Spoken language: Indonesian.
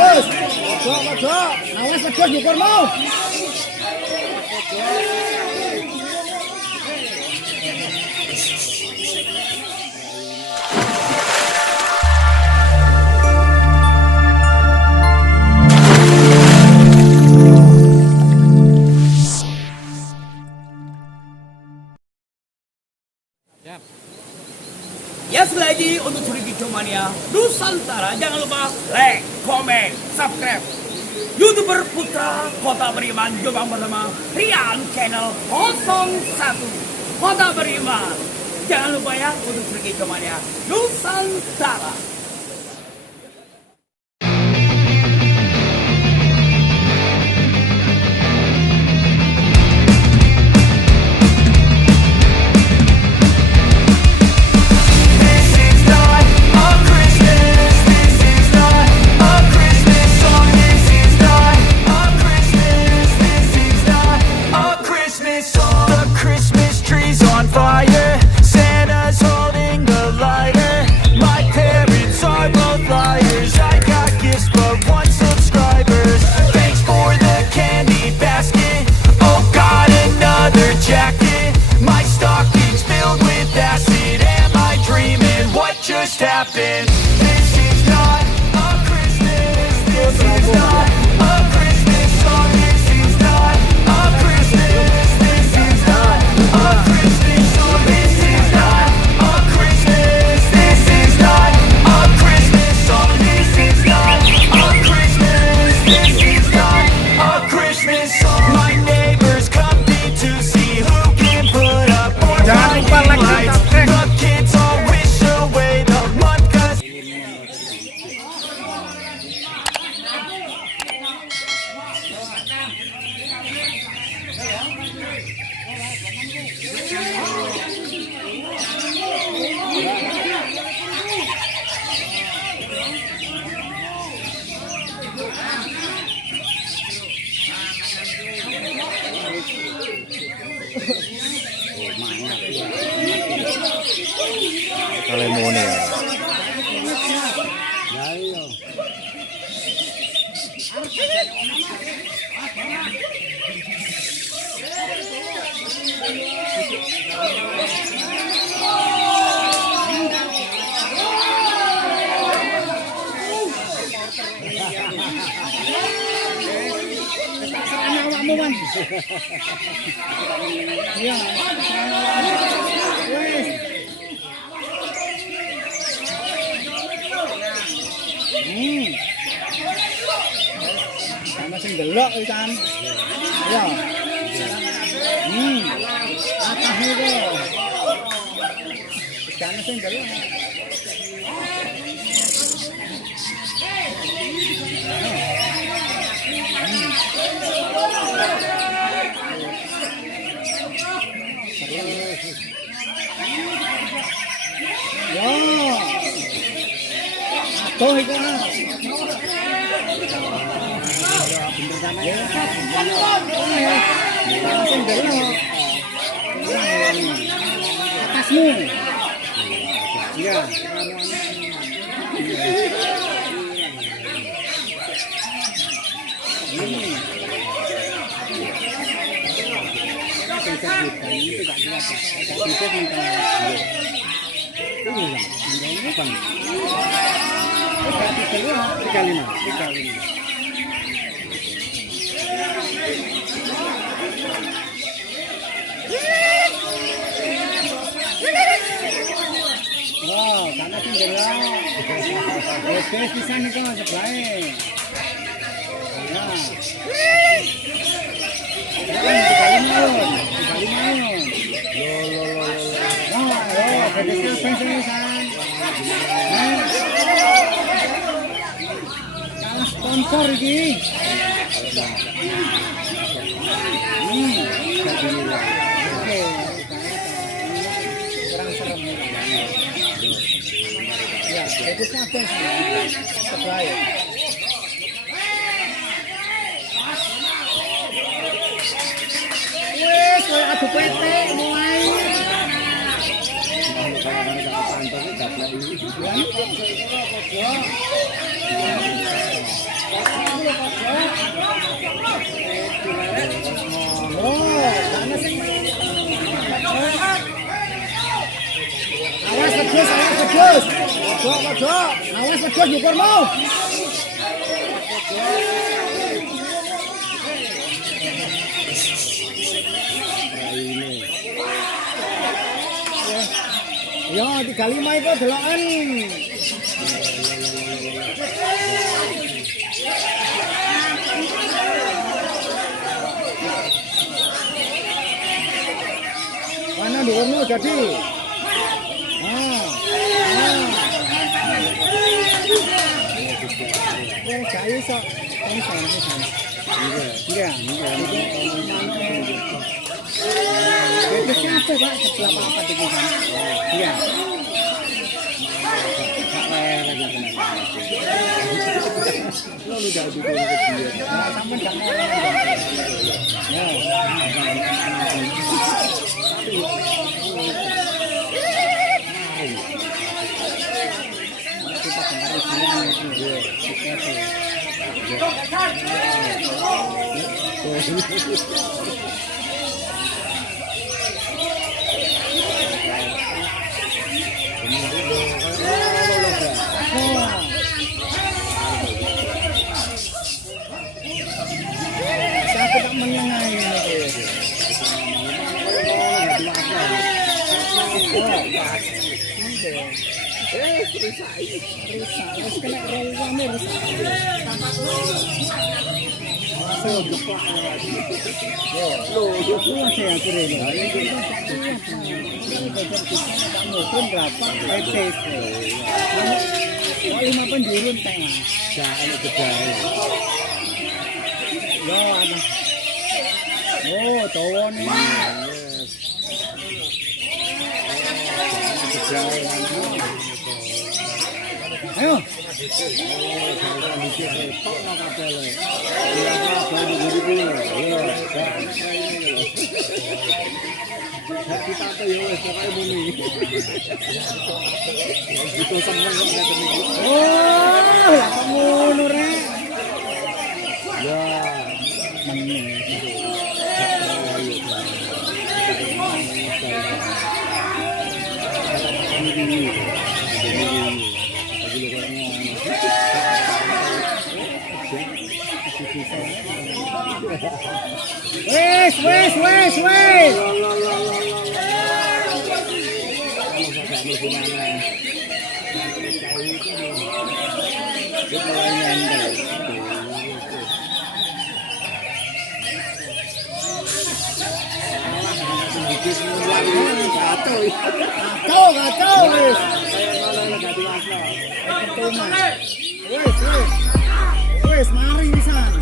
Bagus. Pojok. Awas pedot nyukurmu. Ya sekali lagi untuk Cucakhijauprestasi Nusantara, jangan lupa like, komen, subscribe. YouTuber Putra Kota Beriman Jombang bersama Rian channel 01 Kota Beriman. Jangan lupa ya untuk Cucakhijauprestasi Nusantara. Happened. This is not a Christmas. This is not a Christmas song. This is not a Christmas. This is not a Christmas song. This is not a Christmas. This is not a Christmas song. This is not a Christmas. This is not a Christmas song. My neighbors compete to see who can put up more lights. The kids all wish away the month. Lemon ya. Iya. Sama sing delok ikan. Ya. Atas niku. Ikan sing delok. Ya. Tuh iku. Atasmu. Iya. Wow, karena tinggal. Oke, bisa nih kan sebelahnya. Ya. Dikali maun. Kalah sponsor ini. Oke. Kurang serem. Ya, itu apa sih? Sebelah. Wes, koyo adu PT mulai. Wedok, awas wedok nyukurmu. Yo 35 itu deloken. Mana dhuwurmu jadi? Gak iso. Iya. Siapa Pak? Sebelah apa itu kan? Iya. Lalu udah dulu ke dia. Sampai jangan. Ya. Kita kemarin saya tidak menyenangi lima penjurun tengah. Jangan kedai. Yo anak. Oh, tawon nih. Ayo. Kita tuh ya wes pokoknya bumi. Itu seneng kok ngeten iki. Oh, lah kok ngono rek. Ya, meneng. Wes. Kacau wes. Wes, mari pisan.